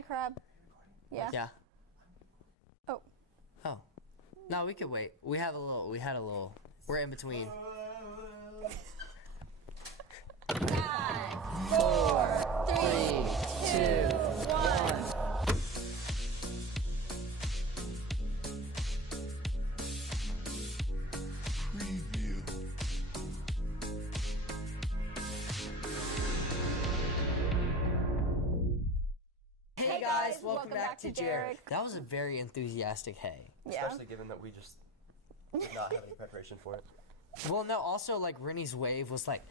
Hi, Crab. Yeah. Yeah. Oh. Oh. No, we could wait. We had a little. We're in between. 5, 4, 3, 2, 1. Hey guys, welcome back to JEREC. That was a very enthusiastic hey. Yeah. Especially given that we just did not have any preparation for it. Well, no, also like Rennie's wave was like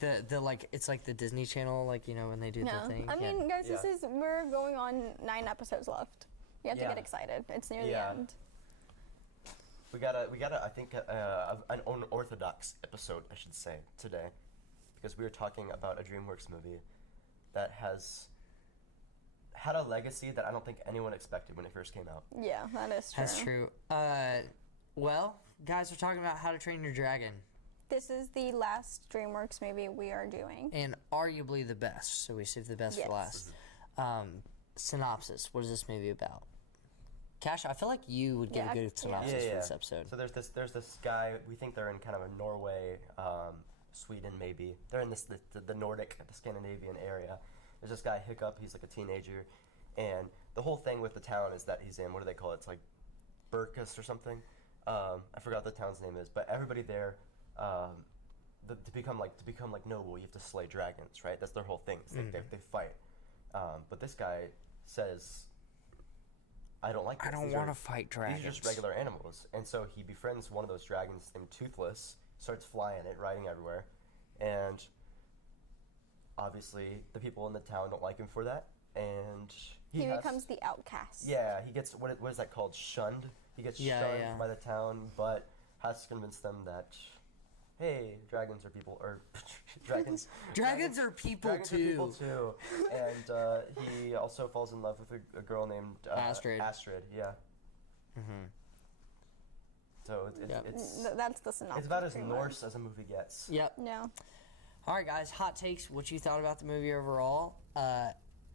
the like it's like the Disney Channel, like, you know, when they do the thing. I mean, guys, Yeah. we're going on 9 episodes left. You have to Yeah. get excited. It's near the Yeah. end. We got I think an unorthodox episode, I should say, today, because we were talking about a DreamWorks movie that has had a legacy that I don't think anyone expected when it first came out. Yeah, that is true. That's true. Well, guys, we're talking about How to Train Your Dragon, This is the last DreamWorks movie we are doing. and arguably the best. So we saved the best Yes. for last. Synopsis. What is this movie about? Cash, I feel like you would give Yeah, a good yeah. synopsis for this episode. So there's this guy. We think they're in kind of a Norway, Sweden maybe. They're in the Nordic, the Scandinavian area. There's this guy Hiccup. He's like a teenager, and the whole thing with the town is that he's in, what do they call it? It's like Burkus or something. I forgot what the town's name is, but everybody there, to become like noble, you have to slay dragons, right? That's their whole thing. It's like they fight. But this guy says, I don't like this. I don't want to fight dragons. These are just regular animals. And so he befriends one of those dragons named Toothless, starts flying it, riding everywhere. And obviously the people in the town don't like him for that. And He becomes the outcast. Yeah, he gets, what is that called? Shunned? He gets shunned by the town, but has to convince them that, hey, dragons are people, or Dragons are people dragons too. Are people too. And he also falls in love with a girl named Astrid. Astrid, yeah. Mm-hmm. So it's That's the synopsis. it's about as pretty Norse as a movie gets. Yep. much. Yeah. All right, guys. Hot takes. What you thought about the movie overall?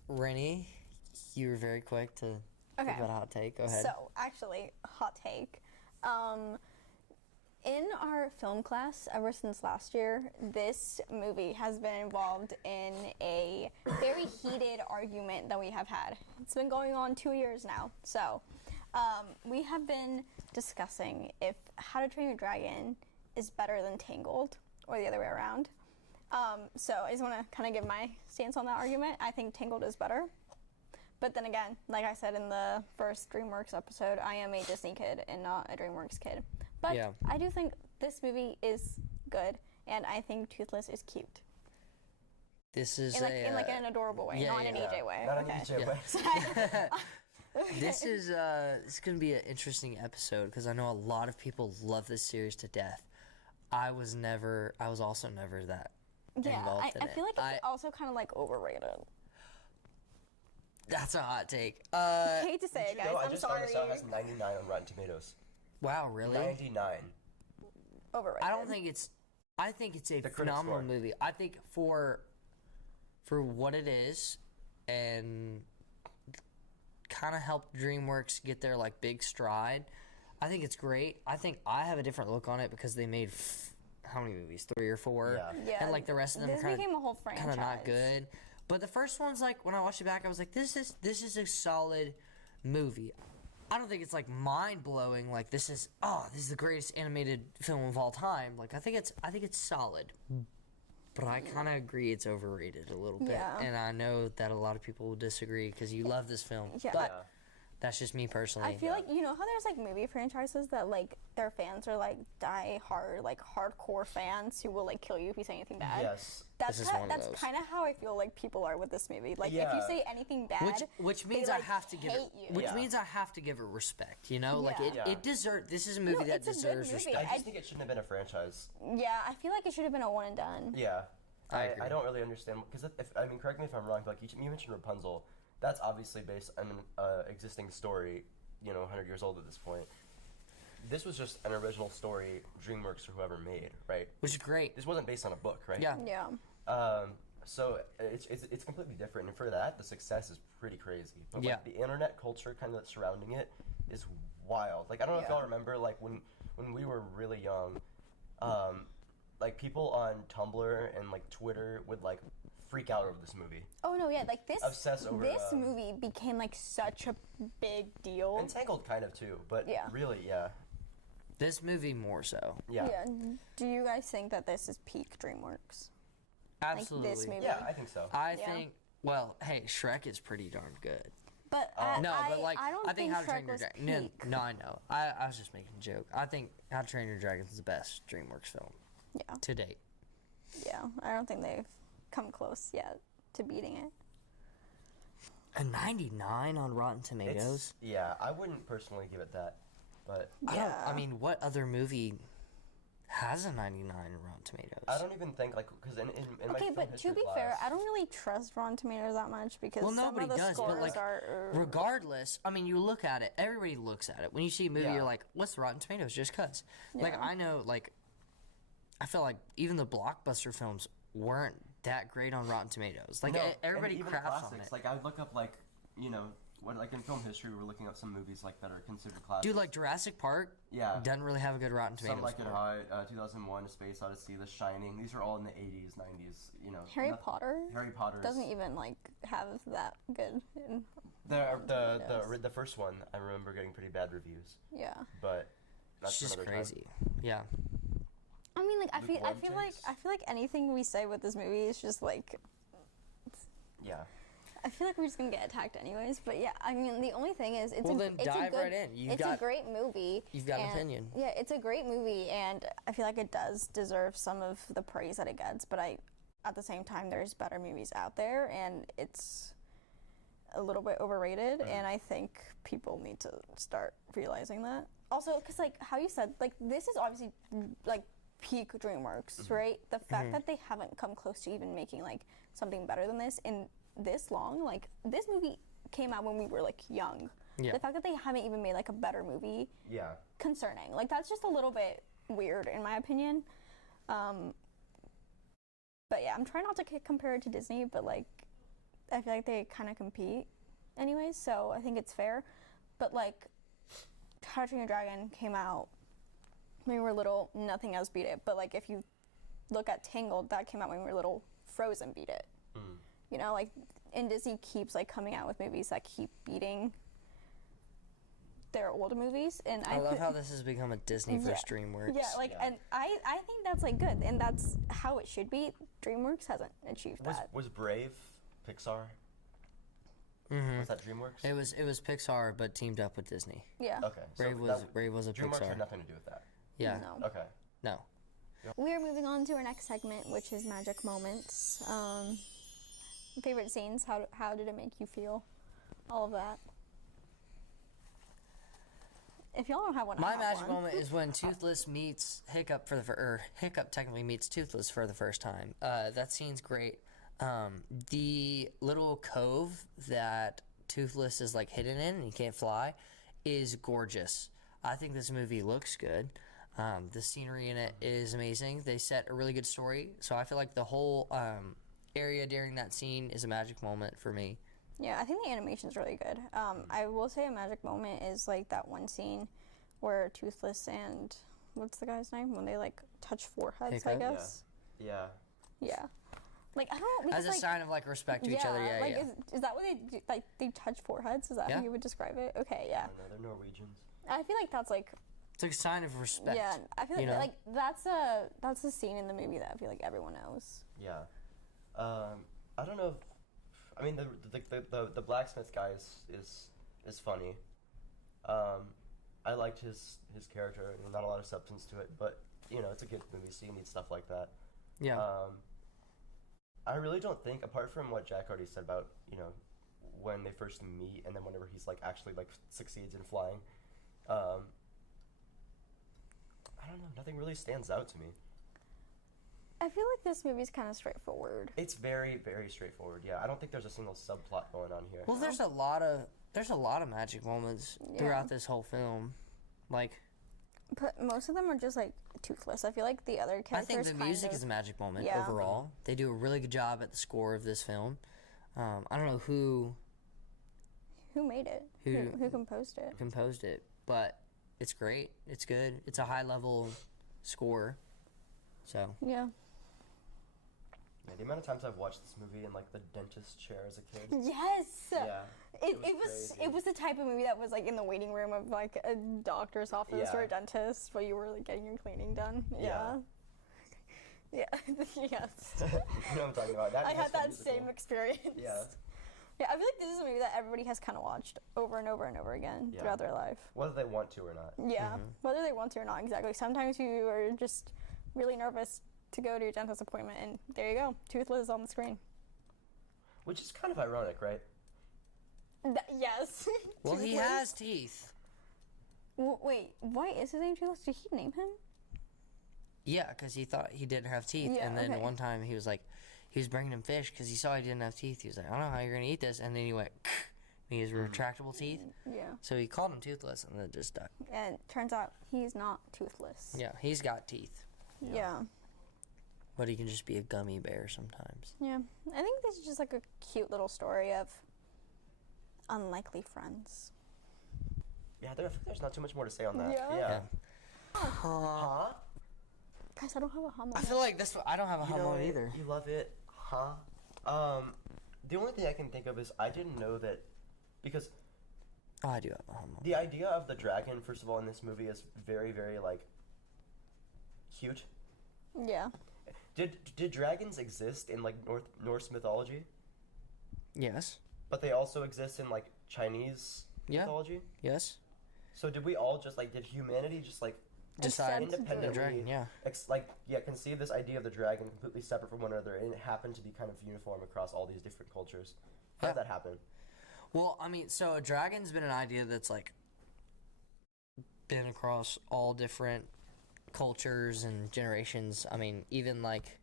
Rennie, you were very quick to give Okay. that hot take. Go ahead. So, actually, hot take. In our film class, ever since last year, this movie has been involved in a very heated argument that we have had. It's been going on 2 years now. So, we have been discussing if How to Train Your Dragon is better than Tangled, or the other way around. So I just want to kind of give my stance on that argument. I think Tangled is better. But then again, like I said in the first DreamWorks episode, I am a Disney kid and not a DreamWorks kid. But Yeah. I do think this movie is good, and I think Toothless is cute. This is In an adorable way, yeah, not in an yeah. EJ way. Not an Okay. EJ way. This is going to be an interesting episode because I know a lot of people love this series to death. I was also never that Yeah, involved in I it. feel like it's also kind of like overrated. That's a hot take. I hate to say it, guys. No, I I'm just sorry. found this out it has 99 on Rotten Tomatoes. Wow, really? 99. Overrated. I don't think it's. I think it's a The critic phenomenal score. movie. I think for what it is, and kind of helped DreamWorks get their like big stride. I think it's great. I think I have a different look on it because they made how many movies? 3 or 4, Yeah. Yeah, and like the rest of them this kind became a whole franchise. of not good. But the first one's like when I watched it back, I was like, this is a solid movie. I don't think it's like mind blowing. Like this is the greatest animated film of all time. Like I think it's solid. But I kind of agree it's overrated a little bit, Yeah. and I know that a lot of people will disagree because you love this film. Yeah. But that's just me personally. I feel like, you know how there's like movie franchises that like their fans are like die hard, like hardcore fans who will like kill you if you say anything bad. Yes. That's This is one of that's those. kind of how I feel like people are with this movie. Like if Yeah. you say anything bad, Which they, means like, I have to give it. hate you. Which Yeah. means I have to give it respect. You know, like Yeah. it deserves. This is a movie No, that it's a good deserves movie. respect. I just think it shouldn't have been a franchise. Yeah, I feel like it should have been a one and done. Yeah. I agree. I don't really understand, because correct me if I'm wrong, but like you mentioned Rapunzel, that's obviously based on an existing story, 100 years old at this point. This was just an original story DreamWorks or whoever made, right? Which is great. This wasn't based on a book, right? Yeah. Yeah. So it's completely different, and for that, the success is pretty crazy. But Yeah. like the internet culture kind of surrounding it is wild. Like I don't know if Yeah. y'all remember, like when we were really young, like people on Tumblr and like Twitter would like freak out over this movie. Oh no, yeah, like this. Obsess over, this movie became like such a big deal. And Tangled kind of too, but Yeah. really, yeah, This movie more so. yeah, Do you guys think that this is peak DreamWorks? Absolutely. Like this movie. yeah. I think so. I Yeah. think. Well, hey, Shrek is pretty darn good. But No, but like I don't think think How to Train Shrek Your was Dragon. peak. No, I know. I was just making a joke. I think How to Train Your Dragon is the best DreamWorks film Yeah, to date. yeah. I don't think they've come close yet to beating it. A 99 on Rotten Tomatoes. Yeah, I wouldn't personally give it that, but I mean, what other movie has a 99 on Rotten Tomatoes? I don't even think like because in my Okay, film but to history be class, fair, I don't really trust Rotten Tomatoes that much because Well, some nobody of the does, but, scores like, are. Regardless, I mean, you look at it. Everybody looks at it. When you see a movie, Yeah. you're like, "What's the Rotten Tomatoes?" Just cause. Like Yeah. I know, like I feel like even the blockbuster films weren't that great on Rotten Tomatoes. Like no, everybody and even craps on classics. it. Like I would look up like what like in film history we were looking up some movies like that are considered classics. Dude, like Jurassic Park, Yeah. doesn't really have a good Rotten Tomatoes. Some like score. it 2001: A Space Odyssey, The Shining. These are all in the 80s, 90s. Harry Potter Harry Potter doesn't even like have that good. The first one I remember getting pretty bad reviews, Yeah. but that's It's just another time. crazy. Yeah. I mean, like I feel Lukewarm like anything we say with this movie is just like Yeah. I feel like we're just gonna get attacked anyways. But yeah, I mean, the only thing is, Well, then it's dive a good, right in. It's a great movie. You've got an and- opinion. Yeah, it's a great movie, and I feel like it does deserve some of the praise that it gets. But at the same time, there's better movies out there, and it's a little bit overrated. And I think people need to start realizing that. Also, because like how you said, like this is obviously like peak DreamWorks, right? The fact that they haven't come close to even making like something better than this in this long, like this movie came out when we were like young. Yeah. The fact that they haven't even made like a better movie, Yeah. concerning. Like that's just a little bit weird in my opinion. But yeah, I'm trying not to compare it to Disney, but like I feel like they kind of compete anyways, so I think it's fair. But like How to Train Your Dragon came out when we were little, nothing else beat it. But like if you look at Tangled, that came out when we were little, Frozen beat it. You know, like, and Disney keeps like coming out with movies that keep beating their old movies, and I love how this has become a Disney versus DreamWorks. Yeah, like, Yeah. and I think that's like good, and that's how it should be. DreamWorks hasn't achieved that. Was Brave Pixar? Mhm. Was that DreamWorks? It was Pixar, but teamed up with Disney. Yeah. Okay. So Brave was a DreamWorks Pixar. had nothing to do with that. Yeah. No. Okay. No. We are moving on to our next segment, which is magic moments. Favorite scenes. How did it make you feel? All of that. If y'all don't have one, I My have magic one. moment is when Toothless meets Hiccup Hiccup technically meets Toothless for the first time. That scene's great. The little cove that Toothless is like hidden in and he can't fly is gorgeous. I think this movie looks good. The scenery in it is amazing. They set a really good story, so I feel like the whole area during that scene is a magic moment for me. Yeah, I think the animation's really good. I will say a magic moment is like that one scene where Toothless and what's the guy's name when they like touch foreheads, I Hiccup? guess. Yeah. Yeah. Like I don't know. As a Because, sign of like respect to each other. Yeah, like yeah. Is that what they do? Like they touch foreheads? Is that Yeah. how you would describe it? Okay, yeah. I don't know. They're Norwegians. I feel like that's like It's like a sign of respect. yeah. I feel you like know? like that's a scene in the movie that I feel like everyone knows. Yeah. I don't know. I mean, the blacksmith guy is funny. I liked his character. Not a lot of substance to it, but it's a good movie, so you need stuff like that. Yeah. I really don't think, apart from what Jack already said about when they first meet, and then whenever he's like actually like succeeds in flying, I don't know. Nothing really stands out to me. I feel like this movie's kind of straightforward. It's very, very straightforward. Yeah, I don't think there's a single subplot going on here. Well, there's a lot of magic moments Yeah. throughout this whole film. Like, But most of them are just like toothless. I feel like the other I think characters. the music is a magic moment Yeah. overall. They do a really good job at the score of this film. I don't know who Who made it? Who composed it? composed it, but it's great. It's good. It's a high level score. So Yeah. Yeah, the amount of times I've watched this movie in like the dentist chair as a kid. Yes. Yeah. It was the type of movie that was like in the waiting room of like a doctor's office Yeah. or a dentist while you were like getting your cleaning done. Yeah. Yeah. Yes. You know what I'm talking about. I That's had that musical. same experience. Yeah. Yeah, I feel like this is a movie that everybody has kind of watched over and over and over again Yeah. throughout their life. Whether they want to or not. Yeah, whether they want to or not, exactly. Sometimes you are just really nervous to go to your dentist appointment, and there you go, Toothless on the screen. Which is kind of ironic, right? Yes. well, he Toothless. has teeth. Wait, why is his name Toothless? Did he name him? Yeah, because he thought he didn't have teeth, Yeah, and then okay. one time he was like, he was bringing him fish because he saw he didn't have teeth. He was like, I don't know how you're gonna eat this, and then he went, he has retractable teeth, Yeah. so he called him Toothless, and then just died. And turns out he's not toothless. Yeah, he's got teeth, Yeah. but he can just be a gummy bear sometimes. Yeah. I think this is just like a cute little story of unlikely friends. Yeah, there's not too much more to say on that. Yeah. Yeah. Huh? Guys, I don't have a hum. I feel like this. I don't have a You hum know on it, either. You love it, huh? The only thing I can think of is I didn't know that because Oh, I do have a hum on. the idea of the dragon, first of all, in this movie is very, very like cute. Yeah. Did dragons exist in like Norse mythology? Yes. But they also exist in like Chinese Yeah. mythology. Yes. So did we all just like did humanity just like Decide Accept independently the dragon. Yeah. conceive this idea of the dragon completely separate from one another and it happened to be kind of uniform across all these different cultures? How Yeah. did that happen? Well, I mean, so a dragon's been an idea that's like been across all different cultures and generations. I mean, even like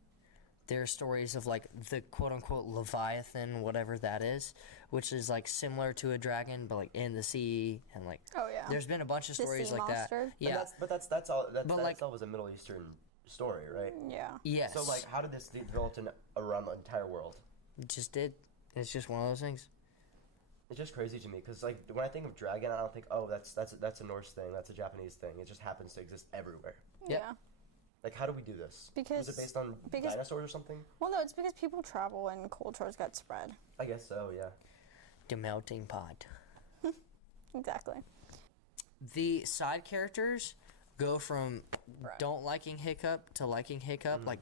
there are stories of like the quote unquote Leviathan, whatever that is, which is like similar to a dragon, but like in the sea and like. Oh yeah. There's been a bunch of The stories sea like monster? that. Yeah. But that's all. That But, like- itself was a Middle Eastern story, right? Yeah. Yes. So like, how did this develop around the entire world? It just did. It's just one of those things. It's just crazy to me because like when I think of dragon, I don't think that's a Norse thing, that's a Japanese thing. It just happens to exist everywhere. Yep. Yeah. Like, how do we do this? Because- was it based on because- dinosaurs or something? Well, no, it's because people travel and cultures get spread. I guess so. Yeah. The melting pot. Exactly. The side characters go from Right. don't liking Hiccup to liking Hiccup like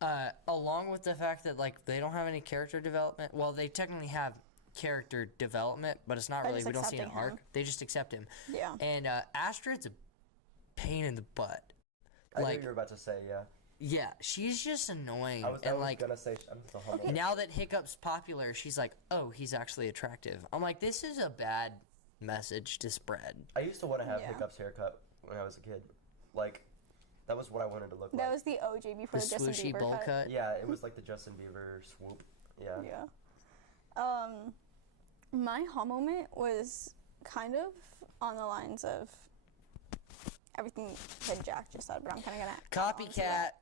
that. Along with the fact that like they don't have any character development. Well, they technically have character development, but it's not By really. just We don't see an accepting arc. him. They just accept him. Yeah. And Astrid's a pain in the butt. I knew Like, what you were about to say. Yeah. yeah, she's just annoying. I was and like gonna say I'm just a homo. now that Hiccup's popular, she's like, oh, he's actually attractive. I'm like, this is a bad message to spread. I used to want to have Yeah. Hiccup's haircut when I was a kid. Like, that was what I wanted to look That like. was the OG before The the Justin swooshy Bieber bowl cut. Yeah, it was like the Justin Bieber swoop. Yeah. Yeah. My ha moment was kind of on the lines of everything that Jack just said, but I'm kind of gonna add on to Copycat. that.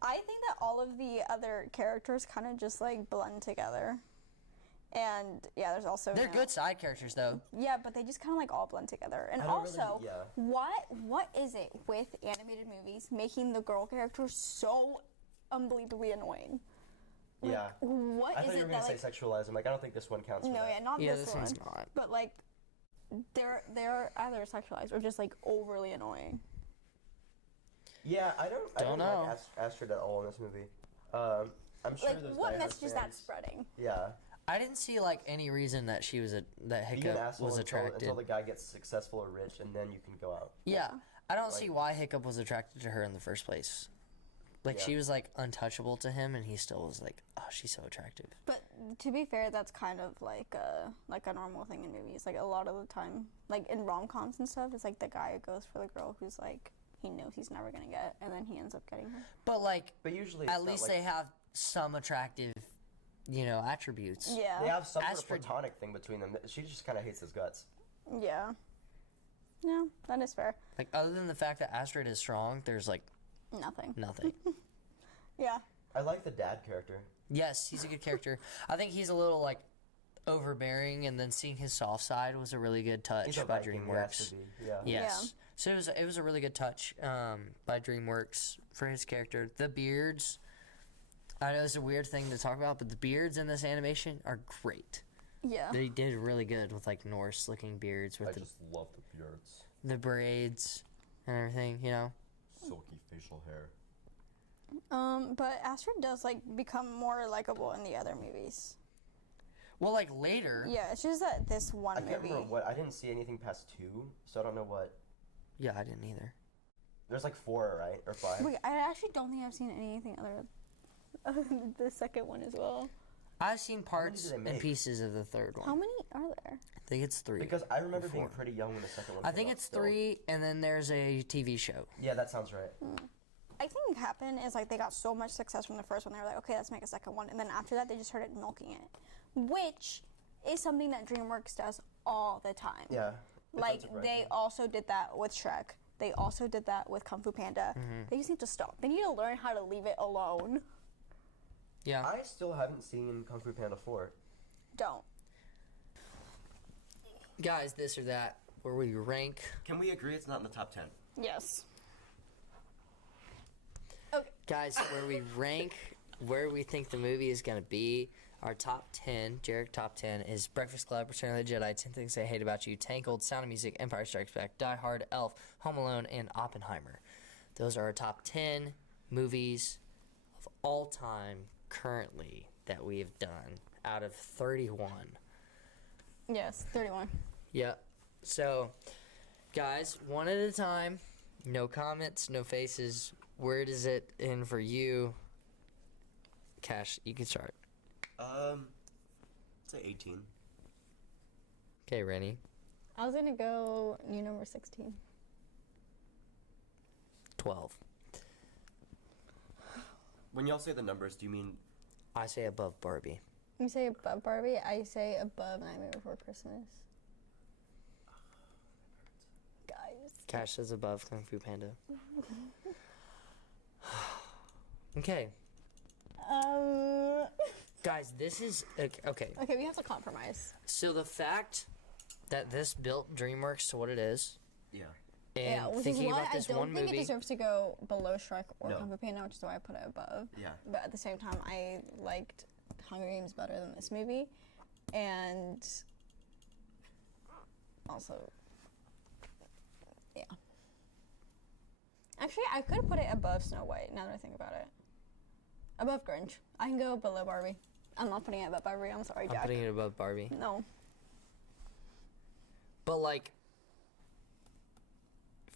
I think that all of the other characters kind of just like blend together, and yeah, there's also They're good side characters though. Yeah, but they just kind of like all blend together. And I don't really- also, yeah. what is it with animated movies making the girl character so unbelievably annoying? Yeah. What I is thought you it were that gonna like? say sexualize. I'm like, I don't think this one counts. For No, that. yeah, not Yeah, this this one. one's not. But like, they're either sexualized or just like overly annoying. Yeah, I don't know. like Astrid at all in this movie. I'm sure Like, there's what diehard message is that fans. spreading? Yeah. I didn't see like any reason that she was that Be an Hiccup asshole was until attracted. the guy gets successful or rich, and then you can go out. Yeah, I don't Like- see why Hiccup was attracted to her in the first place. Like Yeah. she was like untouchable to him, and he still was like, oh, she's so attractive. But to be fair, that's kind of like a normal thing in movies. Like a lot of the time, like in rom-coms and stuff, it's like the guy goes for the girl who's like he knows he's never gonna get, and then he ends up getting her. But like, But usually, at it's not least like, they have some attractive, attributes. Yeah. they have some sort Astrid- of platonic thing between them. She just kind of hates his guts. Yeah. No, that is fair. Like, other than the fact that Astrid is strong, there's, like, Nothing. nothing. Yeah. I like the dad character. Yes, he's a good character. I think he's a little, like, overbearing, and then seeing his soft side was a really good touch He's a by Viking, he DreamWorks. has to be, yeah. Yes. So it was a really good touch by DreamWorks for his character. The beards, I know it's a weird thing to talk about, but the beards in this animation are great. Yeah. They did really good with, like, Norse-looking beards with I just love the beards. the braids and everything, you know? Silky facial hair. But Astrid does, like, become more likable in the other movies. Well, like, later... Yeah, it's just that this one I can't movie. remember what. I didn't see anything past 2, so I don't know what. Yeah, I didn't either. There's like 4, right? Or 5? Wait, I actually don't think I've seen anything other than the second one as well. I've seen many parts did they and make? pieces of the third one. How many are there? I think it's 3. Because I remember being 4. pretty young when the second one I came think out it's still. 3, and then there's a TV show. Yeah, that sounds right. I think what happened is, like, they got so much success from the first one, they were like, okay, let's make a second one. And then after that, they just started milking it. Which is something that DreamWorks does all the time. Yeah. it's Like, unsurprising. they also did that with Shrek. They also did that with Kung Fu Panda. They just need to stop. They need to learn how to leave it alone. Yeah. I still haven't seen Kung Fu Panda 4. Don't. Guys, this or that, where we rank... Can we agree it's not in the top 10? Yes. Guys, where we rank where we think the movie is going to be. Our top 10, JEREC top 10, is Breakfast Club, Return of the Jedi, 10 Things I Hate About You, Tangled, Sound of Music, Empire Strikes Back, Die Hard, Elf, Home Alone, and Oppenheimer. Those are our top 10 movies of all time currently that we have done out of 31. Yes, 31. Yep. So, guys, one at a time. No comments, no faces. Where does it end for you? Cash, you can start. Say 18. Okay, Rennie. I was gonna go new number 16. 12. When y'all say the numbers, do you mean... I say above Barbie. You say above Barbie, I say above Nightmare Before Christmas. Guys. Cash says above Kung Fu Panda. Okay. Guys, this is... Okay. Okay, we have to compromise. So the fact that this built DreamWorks to what it is, Yeah. and Yeah, which is thinking why about I this don't one think movie... it deserves to go below Shrek or No. Kung Fu Panda, which is why I put it above. Yeah. But at the same time, I liked Hunger Games better than this movie. And also, yeah. Actually, I could put it above Snow White, now that I think about it. Above Grinch. I can go below Barbie. I'm not putting it above Barbie, I'm sorry, I'm Jack. putting it above Barbie. No. But, like,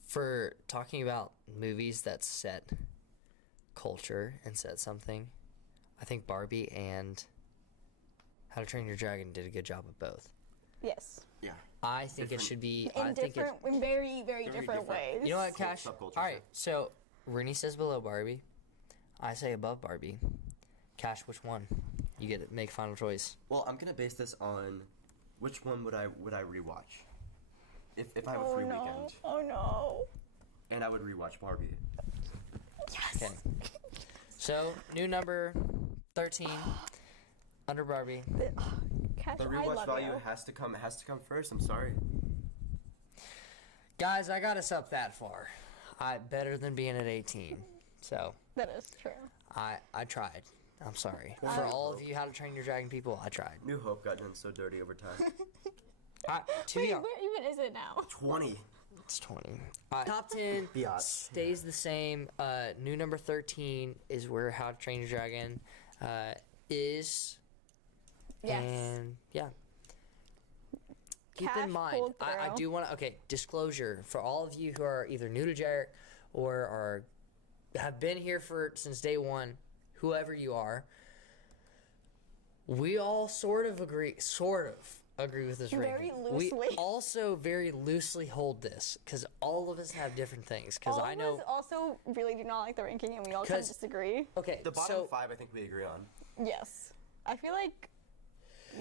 for talking about movies that set culture and set something, I think Barbie and How to Train Your Dragon did a good job of both. Yes. Yeah. I think it Different- should be... In I think it, different, in very, very different different. ways. you know what, Cash? Subcultures, All right, yeah. so Rennie says below Barbie. I say above Barbie. Cash, which one? You get to make a final choice. Well, I'm gonna base this on which one would I rewatch if I have a free weekend, Oh no. and I would rewatch Barbie. Yes. Okay. So, new number 13, under Barbie. Cash, The I rewatch love value you. has to come first. I'm sorry. Guys, I got us up that far. Better than being at 18. So, That is true. I tried. I'm sorry. For all of you How to Train Your Dragon people, I tried. New Hope got done so dirty over time. To be Wait, honest, where even is it now? 20. it's 20. Top 10 Biatch. stays the same. New number 13 is where How to Train Your Dragon is. Yes. And, yeah. Keep Cash in mind, pulled I through. do want to, okay, disclosure, for all of you who are either new to JEREC or have been here since day one, whoever you are, we all sort of agree with this Very ranking. We loosely. also very loosely hold this, because all of us have different things, because All I of know... us also really do not like the ranking, and we all kind of 'Cause- disagree. Okay, The bottom so... 5, I think we agree on. Yes. I feel like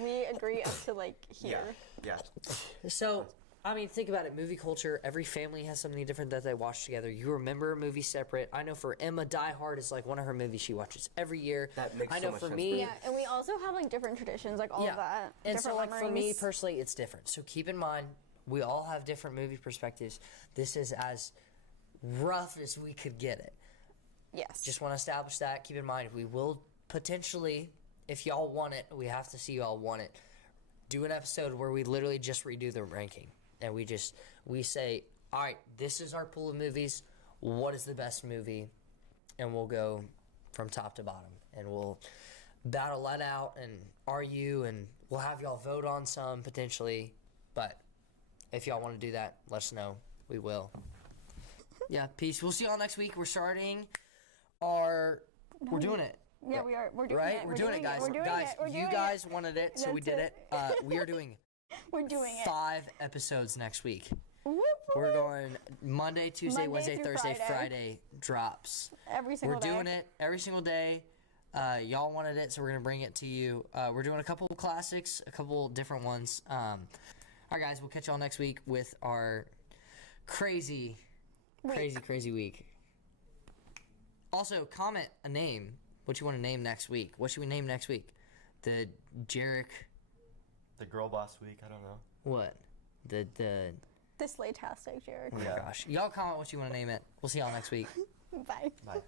we agree up to, like, here. Yeah. So, I mean, think about it. Movie culture, every family has something different that they watch together. You remember a movie separate. I know for Emma, Die Hard is like one of her movies she watches every year. That makes I so know much for sense me, Yeah, and we also have like different traditions, like all of that. And so, different like, for me memories. personally, it's different. So keep in mind, we all have different movie perspectives. This is as rough as we could get it. Yes. Just want to establish that. Keep in mind, we will potentially, if y'all want it, we have to see y'all want it, do an episode where we literally just redo the ranking. And we say, all right, this is our pool of movies. What is the best movie? And we'll go from top to bottom. And we'll battle that out and argue, and we'll have y'all vote on some potentially. But if y'all want to do that, let us know. We will. Yeah, peace. We'll see y'all next week. We're starting we're doing it. Yeah, we are. We're doing Right? it. We're doing it, guys. We're doing Guys, it. We're doing you it. guys wanted it, so we That's did it. We are doing We're doing it. 5 episodes next week. Whoop, We're whoop. going Monday, Tuesday, Monday Wednesday, through Thursday, Friday. Friday drops. Every single We're day. doing it every single day. Y'all wanted it, so we're going to bring it to you. We're doing a couple classics, a couple different ones. All right, guys, we'll catch y'all next week with our crazy week. Also, comment a name. What you want to name next week? What should we name next week? The JEREC. The girl boss week, I don't know. What? The This late tastic, Jared. oh my gosh. Y'all comment what you want to name it. We'll see y'all next week. Bye. Bye.